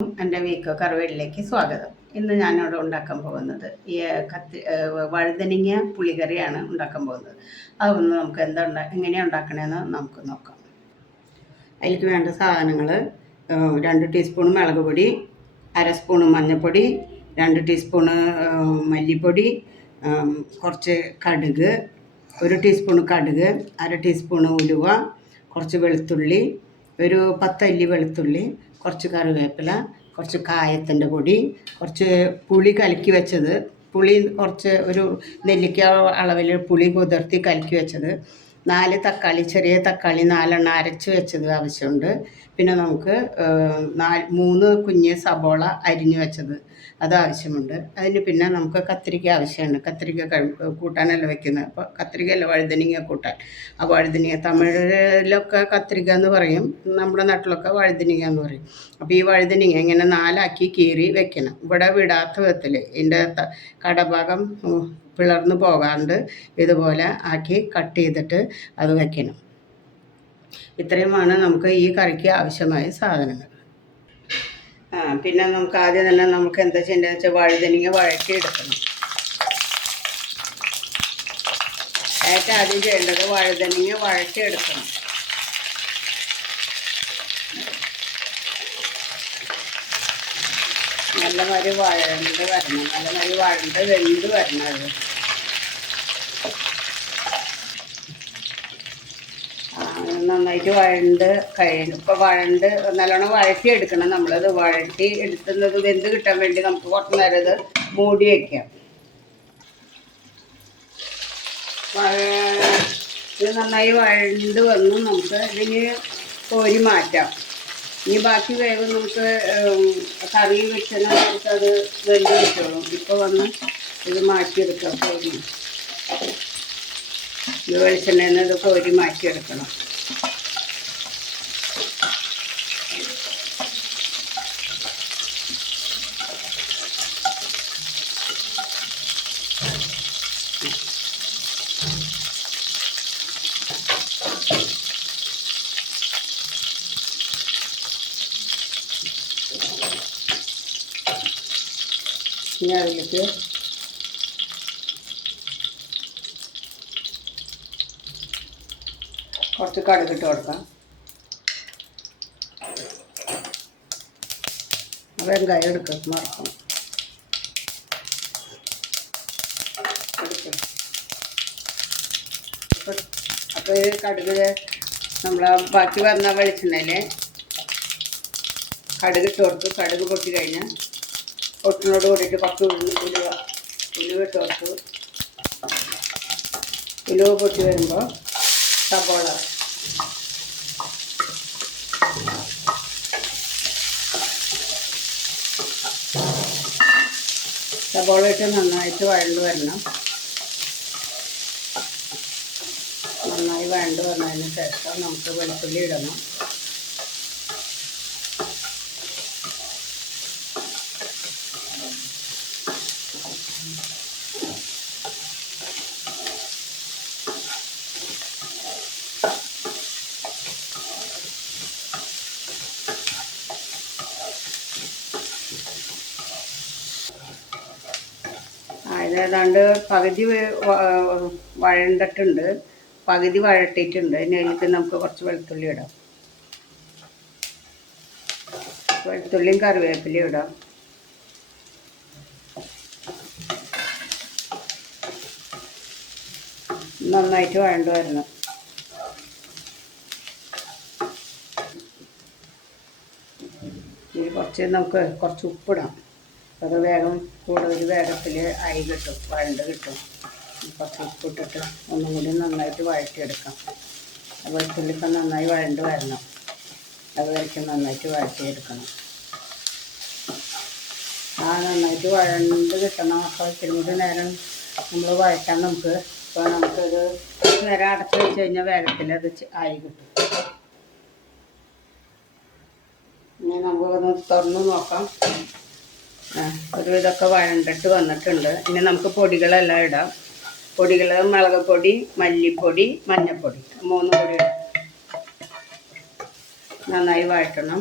എൻ്റെ വീക്കോ കറിവേലിലേക്ക് സ്വാഗതം. ഇന്ന് ഞാനിവിടെ ഉണ്ടാക്കാൻ പോകുന്നത് ഈ വഴുതനങ്ങ പുളികറിയാണ് ഉണ്ടാക്കാൻ പോകുന്നത്. അതൊന്ന് നമുക്ക് എങ്ങനെയാണ് ഉണ്ടാക്കണതെന്ന് നമുക്ക് നോക്കാം. അതിലേക്ക് വേണ്ട സാധനങ്ങൾ: 2 ടീസ്പൂൺ മുളക് പൊടി, 1/2 സ്പൂൺ മഞ്ഞൾപ്പൊടി, 2 ടീസ്പൂൺ മല്ലിപ്പൊടി, കുറച്ച് കടുക്, 1 ടീസ്പൂൺ കടുക്, 1/2 ടീസ്പൂൺ ഉലുവ, കുറച്ച് വെളുത്തുള്ളി, ഒരു 10 അല്ലി വെളുത്തുള്ളി, കുറച്ച് കറിവേപ്പില, കുറച്ച് കായത്തിൻ്റെ പൊടി, കുറച്ച് പുളി കലക്കി വെച്ചത്, പുളി കുറച്ച് ഒരു നെല്ലിക്ക അളവിൽ പുളി കുതിർത്തി കലക്കി വെച്ചത്, 4 തക്കാളി, ചെറിയ തക്കാളി 4 അരച്ച് വെച്ചത് ആവശ്യമുണ്ട്. പിന്നെ നമുക്ക് 3 കുഞ്ഞ് സബോള അരിഞ്ഞു വെച്ചത് അത് ആവശ്യമുണ്ട്. അതിന് പിന്നെ നമുക്ക് കത്തിരിക്ക ആവശ്യമുണ്ട്. കത്തിരിക്ക കൂട്ടാനല്ല വെക്കുന്നത്. അപ്പോൾ കത്തിരിക്കയല്ല, വഴുതനങ്ങ കൂട്ടാൻ. ആ വഴുതനങ്ങ തമിഴിലൊക്കെ കത്തിരിക്ക എന്ന് പറയും, നമ്മുടെ നാട്ടിലൊക്കെ വഴുതനങ്ങ എന്ന് പറയും. അപ്പോൾ ഈ വഴുതനങ്ങ ഇങ്ങനെ 4 കീറി വെക്കണം. ഇവിടെ വിടാത്ത വിധത്തിൽ ഇതിൻ്റെ കടഭാഗം പിളർന്നു പോകാണ്ട് ഇതുപോലെ ആക്കി കട്ട് ചെയ്തിട്ട് അത് വെക്കണം. ഇത്രയുമാണ് നമുക്ക് ഈ കറിക്ക് ആവശ്യമായ സാധനങ്ങൾ. പിന്നെ നമുക്ക് ആദ്യം തന്നെ നമുക്ക് എന്താ ചെയ്യേണ്ടതെന്ന് വെച്ചാൽ വഴുതനങ്ങ വഴറ്റിയെടുക്കണം. ഏറ്റവും ആദ്യം ചെയ്യേണ്ടത് വഴുതനങ്ങ വഴറ്റിയെടുക്കണം. നല്ലമാതിരി വഴണ്ട് വരണം, നല്ലമാതിരി വഴണ്ട് വെന്ത് വരണം. അത് നന്നായിട്ട് വഴണ്ട് കഴിയണം. ഇപ്പോൾ വഴണ്ട് നല്ലോണം വഴറ്റിയെടുക്കണം. നമ്മളത് വഴറ്റി എടുക്കുന്നത് വെന്ത് കിട്ടാൻ വേണ്ടി നമുക്ക് കുറച്ച് നേരം ഇത് മൂടി വയ്ക്കാം. ഇത് നന്നായി വഴണ്ട് വന്ന് നമുക്ക് ഇതിന് കോരി മാറ്റാം. ഇനി ബാക്കി വേവ് നമുക്ക് കറി വെച്ചാൽ നമുക്കത് വെന്ത് കിട്ടുള്ളൂ. ഇപ്പോൾ വന്ന് ഇത് മാറ്റിയെടുക്കാം. കോരി ഇത് വെളിച്ചെണ്ണയിൽ നിന്ന് ഇത് കോരി മാറ്റിയെടുക്കണം. ഇനി അതിലേക്ക് കുറച്ച് കടുകിട്ട് കൊടുക്കാം. വെങ്കായം എടുക്കാം, മറക്കണം. അപ്പോൾ ഈ കടുക് നമ്മൾ ബാക്കി വന്ന വെളിച്ചെണ്ണയിൽ കടുകിട്ട് കൊടുത്തു. കടുക് പൊട്ടി കഴിഞ്ഞാൽ പൊട്ടിനോട് കൂടിയിട്ട് കുറച്ച് ഉലുവ ഇട്ട് കൊടുത്തു. ഉലുവ പൊട്ടി വരുമ്പോൾ സബോള ഇട്ട് നന്നായിട്ട് വഴണ്ട് വരണം. നന്നായി വഴണ്ട് വന്നതിന് ശേഷം നമുക്ക് വെളുത്തുള്ളി ഇടണം. ഏതാണ്ട് പകുതി വഴണ്ടിട്ടുണ്ട്, പകുതി വഴട്ടിയിട്ടുണ്ട്. അതിലേക്ക് നമുക്ക് കുറച്ച് വെളുത്തുള്ളി ഇടാം. വെളുത്തുള്ളിയും കറിവേപ്പിലയും ഇടാം. നന്നായിട്ട് വഴണ്ട് വരണം. ഇനി നമുക്ക് കുറച്ച് ഉപ്പിടാം. അത് വേഗം കൂടുതൽ വേഗത്തിൽ ആയി കിട്ടും, വഴണ്ട് കിട്ടും. കുറച്ച് ഉപ്പിട്ടിട്ട് ഒന്നും കൂടി നന്നായിട്ട് വഴറ്റിയെടുക്കാം. വെളുത്തുള്ളിപ്പം നന്നായി വഴണ്ട് വരണം. അത് വരയ്ക്കും നന്നായിട്ട് വഴറ്റിയെടുക്കണം. നന്നായിട്ട് വഴണ്ട് കിട്ടണം. അപ്പോൾ ഇത്തിരി കൂടി നേരം നമ്മൾ വഴറ്റാൻ ഇപ്പോൾ നമുക്കത് നേരം അടച്ച് വെച്ച് കഴിഞ്ഞാൽ വേഗത്തിൽ അത് ആയി കിട്ടും. ഇനി നമുക്കൊന്ന് തുറന്ന് നോക്കാം. ഒരു ഇതൊക്കെ വഴണ്ടിട്ട് വന്നിട്ടുണ്ട്. ഇനി നമുക്ക് പൊടികളെല്ലാം ഇടാം. പൊടികൾ: മുളക് പൊടി, മല്ലിപ്പൊടി, മഞ്ഞൾപ്പൊടി, 3 പൊടി ഇടാം. നന്നായി വഴറ്റണം.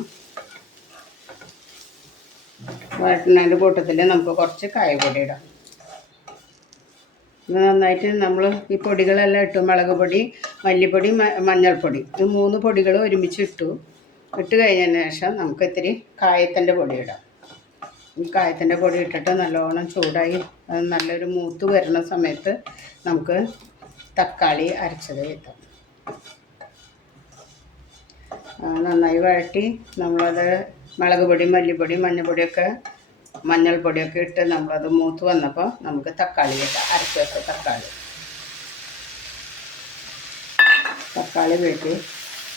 വഴറ്റുന്നതിൻ്റെ കൂട്ടത്തിൽ നമുക്ക് കുറച്ച് കായപ്പൊടി ഇടാം. ഇത് നന്നായിട്ട് നമ്മൾ ഈ പൊടികളെല്ലാം ഇട്ടു. മുളക് പൊടി, മല്ലിപ്പൊടി, മഞ്ഞൾപ്പൊടി, ഇത് 3 പൊടികൾ ഒരുമിച്ച് ഇട്ട് കഴിഞ്ഞതിന് ശേഷം നമുക്ക് ഇത്തിരി കായത്തിൻ്റെ പൊടി ഇടാം. ഈ കായത്തിൻ്റെ പൊടി ഇട്ടിട്ട് നല്ലോണം ചൂടായി നല്ലൊരു മൂത്ത് വരുന്ന സമയത്ത് നമുക്ക് തക്കാളി അരച്ചത് ഇടാം. നന്നായി വഴറ്റി നമ്മളത് മുളക് പൊടി, മല്ലിപ്പൊടി, മഞ്ഞൾപ്പൊടിയൊക്കെ ഇട്ട് നമ്മളത് മൂത്ത് വന്നപ്പോൾ നമുക്ക് തക്കാളി ഇട്ട് അരച്ച് വെച്ച തക്കാളി വീട്ടി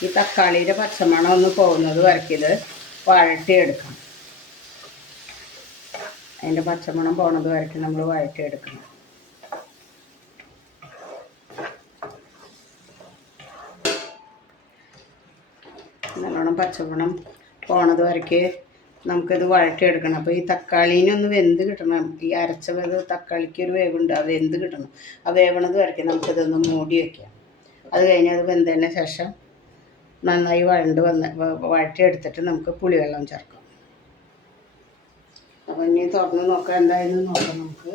ഈ തക്കാളിയുടെ പച്ചമണം ഒന്ന് പോകുന്നത് വരയ്ക്കിത് വഴറ്റിയെടുക്കണം. അതിൻ്റെ പച്ചമണം പോകുന്നത് വരയ്ക്ക് നമ്മൾ വഴറ്റിയെടുക്കണം. നല്ലോണം പച്ചമണം പോണത് വരയ്ക്ക് നമുക്കിത് വഴറ്റിയെടുക്കണം. അപ്പോൾ ഈ തക്കാളീനൊന്ന് വെന്ത് കിട്ടണം. ഈ അരച്ചത് തക്കാളിക്ക് ഒരു വേവുണ്ട്, ആ വെന്ത് കിട്ടണം. ആ വേവണത് വരയ്ക്ക് നമുക്കിതൊന്ന് മൂടി വയ്ക്കാം. അത് കഴിഞ്ഞ് അത് വെന്തതിന് ശേഷം നന്നായി വഴറ്റിയെടുത്തിട്ട് നമുക്ക് പുളിവെള്ളം ചേർക്കാം. അപ്പം ഇനി തുറന്ന് നോക്കാം, എന്തായാലും നോക്കാം നമുക്ക്.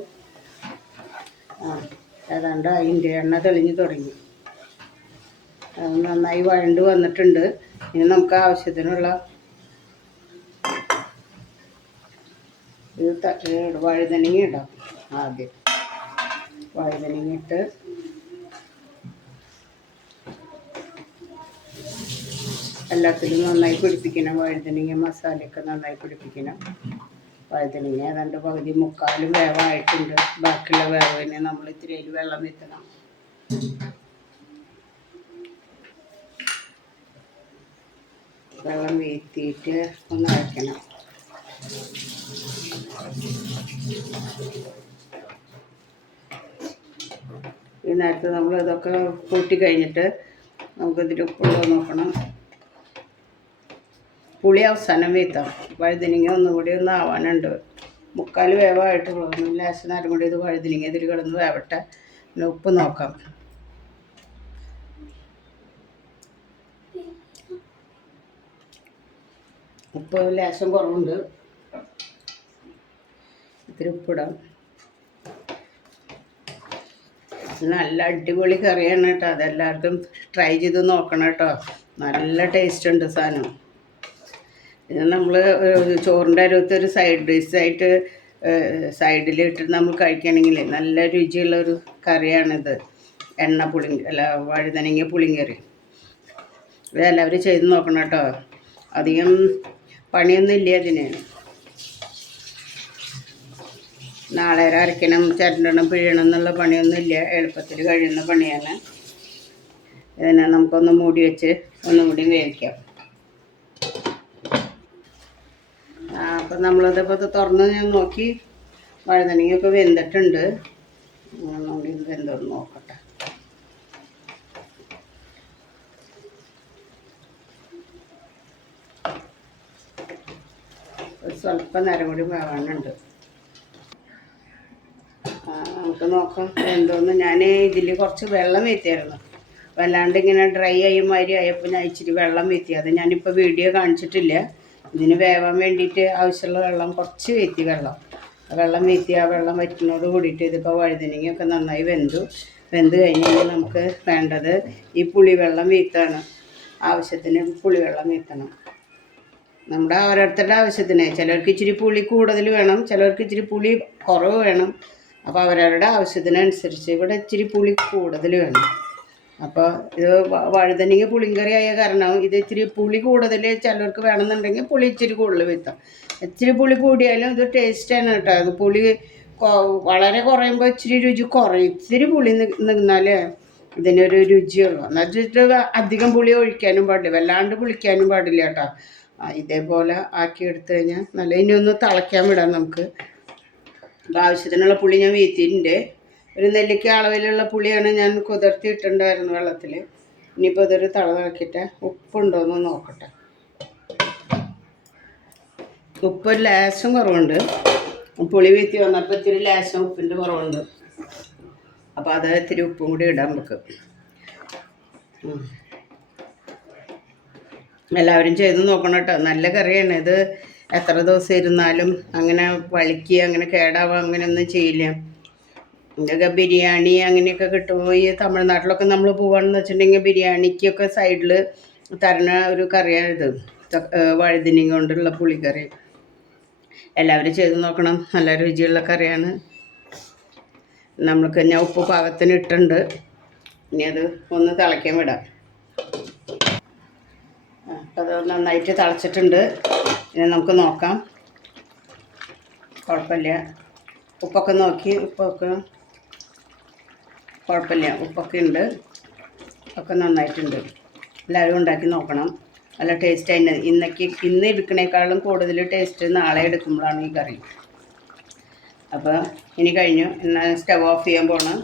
ഏതാണ്ട് അതിൻ്റെ എണ്ണ തെളിഞ്ഞ് തുടങ്ങി, അത് നന്നായി വഴണ്ട് വന്നിട്ടുണ്ട്. ഇനി നമുക്ക് ആവശ്യത്തിനുള്ള ഇത് വഴുതനങ്ങ ഇടാം. ആദ്യം വഴുതനങ്ങ ഇട്ട് എല്ലാത്തിലും നന്നായി പിടിപ്പിക്കണം. വഴുതനങ്ങ മസാലയൊക്കെ നന്നായി പിടിപ്പിക്കണം. വഴുതനങ്ങ ഏതാണ്ട് പകുതി മുക്കാലും വേവായിട്ടുണ്ട്. ബാക്കിയുള്ള വേവിന് നമ്മൾ ഇത്തിരി വെള്ളം വെത്തണം. വെള്ളം വീത്തിയിട്ട് ഒന്ന് അരയ്ക്കണം. ഈ നേരത്തെ നമ്മൾ ഇതൊക്കെ കൂട്ടി കഴിഞ്ഞിട്ട് നമുക്കിതിൽ ഉപ്പുണ്ടോ നോക്കണം. പുളി അവസാനം വീത്താം. വഴുതനങ്ങ ഒന്നുകൂടി ഒന്ന് ആവാനുണ്ട്. മുക്കാൽ വേവായിട്ടുള്ളൂ. ലേശം നേരം കൂടി ഇത് വഴുതനങ്ങ ഇതിൽ കിടന്ന് വേവട്ടെ. പിന്നെ ഉപ്പ് നോക്കാം. ഉപ്പ് ലേശം കുറവുണ്ട്, ഇത്തിരി ഉപ്പിടാം. നല്ല അടിപൊളി കറിയാണ് കേട്ടോ. അതെല്ലാവർക്കും ട്രൈ ചെയ്ത് നോക്കണം കേട്ടോ. നല്ല ടേസ്റ്റ് ഉണ്ട് സാധനം. ഇത് നമ്മൾ ചോറിൻ്റെ അരുവത്തൊരു സൈഡ് ഡിഷായിട്ട് സൈഡിലിട്ട് നമ്മൾ കഴിക്കുകയാണെങ്കിൽ നല്ല രുചിയുള്ളൊരു കറിയാണിത്. വഴുതനങ്ങ പുളിങ്കറി. ഇതെല്ലാവരും ചെയ്ത് നോക്കണം കേട്ടോ. അധികം പണിയൊന്നും ഇല്ല അതിന്. നാളെ അരയ്ക്കണം, ചിരണ്ടണം, പിഴയണം എന്നുള്ള പണിയൊന്നും ഇല്ല. എളുപ്പത്തിൽ കഴിയുന്ന പണിയാണ്. ഇതിനെ നമുക്കൊന്ന് മൂടി വെച്ച് ഒന്നും കൂടി വേവിക്കാം. അപ്പം നമ്മളിതിപ്പോൾ തുറന്ന് ഞാൻ നോക്കി, വഴുതനങ്ങയൊക്കെ വെന്തിട്ടുണ്ട്. ഒന്നുകൂടി ഇത് വെന്തോന്ന് നോക്കട്ടെ. സ്വല്പം നേരം കൂടി വേവാനുണ്ട്. നമുക്ക് നോക്കാം എന്തോന്ന്. ഞാൻ ഇതിൽ കുറച്ച് വെള്ളം വീത്തിയായിരുന്നു. വല്ലാണ്ട് ഇങ്ങനെ ഡ്രൈ ആയി മാതിരി ആയപ്പോൾ ഞാൻ ഇച്ചിരി വെള്ളം വീത്തി. അത് ഞാനിപ്പോൾ വീഡിയോ കാണിച്ചിട്ടില്ല. ഇതിന് വേവാൻ വേണ്ടിയിട്ട് ആവശ്യമുള്ള വെള്ളം കുറച്ച് വീത്തി. വെള്ളം വീത്തി ആ വെള്ളം വറ്റുന്നതോട് കൂടിയിട്ട് ഇതിപ്പോൾ വഴുതനങ്ങയൊക്കെ നന്നായി വെന്ത് കഴിഞ്ഞ് കഴിഞ്ഞാൽ നമുക്ക് വേണ്ടത് ഈ പുളിവെള്ളം വീത്താണ്. ആവശ്യത്തിന് പുളിവെള്ളം വീത്തണം. നമ്മുടെ ഓരോരുത്തരുടെ ആവശ്യത്തിന്. ചിലർക്ക് ഇച്ചിരി പുളി കൂടുതൽ വേണം, ചിലർക്ക് ഇച്ചിരി പുളി കുറവ് വേണം. അപ്പോൾ അവരവരുടെ ആവശ്യത്തിനനുസരിച്ച് ഇവിടെ ഇച്ചിരി പുളി കൂടുതൽ വേണം. അപ്പോൾ ഇത് വഴുതനങ്ങ പുളിങ്കറി ആയ കാരണം ഇത് ഇച്ചിരി പുളി കൂടുതൽ ചിലർക്ക് വേണമെന്നുണ്ടെങ്കിൽ പുളി ഇച്ചിരി കൂടുതൽ വെത്താം. ഇച്ചിരി പുളി കൂടിയാലും ഇത് ടേസ്റ്റാണ് കേട്ടോ. അത് പുളി വളരെ കുറയുമ്പോൾ ഇച്ചിരി രുചി കുറയും. ഇച്ചിരി പുളി നിന്നാലേ ഇതിനൊരു രുചിയുള്ളൂ. എന്നുവെച്ചിട്ട് അധികം പുളി ഒഴിക്കാനും പാടില്ല, വല്ലാണ്ട് പുളിക്കാനും പാടില്ല കേട്ടോ. ഇതേപോലെ ആക്കി എടുത്തു കഴിഞ്ഞാൽ നല്ല. ഇനി ഒന്ന് തിളയ്ക്കാൻ വിടാം നമുക്ക്. ആവശ്യത്തിനുള്ള പുളി ഞാൻ വീത്തിയിട്ടുണ്ട്. ഒരു നെല്ലിക്ക അളവിലുള്ള പുളിയാണ് ഞാൻ കുതിർത്തി ഇട്ടിട്ടുണ്ടായിരുന്നു വെള്ളത്തിൽ. ഇനിയിപ്പോൾ ഇതൊരു തിളക്കിയിട്ട് ഉപ്പുണ്ടോയെന്ന് നോക്കട്ടെ. ഉപ്പ് ഒരു ലേശം കുറവുണ്ട്. പുളി വീത്തി വന്നപ്പോൾ ഇത്തിരി ലേശം ഉപ്പിൻ്റെ കുറവുണ്ട്. അപ്പോൾ അത് ഇത്തിരി ഉപ്പും കൂടി ഇടാം നമുക്ക്. എല്ലാവരും ചെയ്ത് നോക്കണം കേട്ടോ. നല്ല കറിയാണ് ഇത്. എത്ര ദിവസം ഇരുന്നാലും അങ്ങനെ വളിക്കുക അങ്ങനെ കേടാവുക അങ്ങനെയൊന്നും ചെയ്യില്ല. ഇതൊക്കെ ബിരിയാണി അങ്ങനെയൊക്കെ കിട്ടുമ്പോൾ ഈ തമിഴ്നാട്ടിലൊക്കെ നമ്മൾ പോവുകയാണെന്ന് വെച്ചിട്ടുണ്ടെങ്കിൽ ബിരിയാണിക്കൊക്കെ സൈഡിൽ തരണ ഒരു കറിയാണിത്, വഴുതനങ്ങ കൊണ്ടുള്ള പുളിക്കറി. എല്ലാവരും ചെയ്ത് നോക്കണം, നല്ല രുചിയുള്ള കറിയാണ്. നമ്മൾക്ക് ഞാൻ ഉപ്പ് പാകത്തിന് ഇട്ടുണ്ട്. ഇനി അത് ഒന്ന് തിളയ്ക്കാൻ വിടാം. അത് നന്നായിട്ട് തിളച്ചിട്ടുണ്ട്. ഇനി നമുക്ക് നോക്കാം. കുഴപ്പമില്ല, ഉപ്പൊക്കെ നോക്കി, ഉപ്പൊക്കെ കുഴപ്പമില്ല, ഉപ്പൊക്കെ ഉണ്ട്, ഒക്കെ നന്നായിട്ടുണ്ട്. എല്ലാവരും ഉണ്ടാക്കി നോക്കണം, നല്ല ടേസ്റ്റ് ആയിട്ട്. ഇന്ന് എടുക്കണേക്കാളും കൂടുതൽ ടേസ്റ്റ് നാളെ എടുക്കുമ്പോഴാണ് ഈ കറി. അപ്പോൾ ഇനി കഴിഞ്ഞു, എന്നാൽ സ്റ്റവ് ഓഫ് ചെയ്യാൻ പോകണം.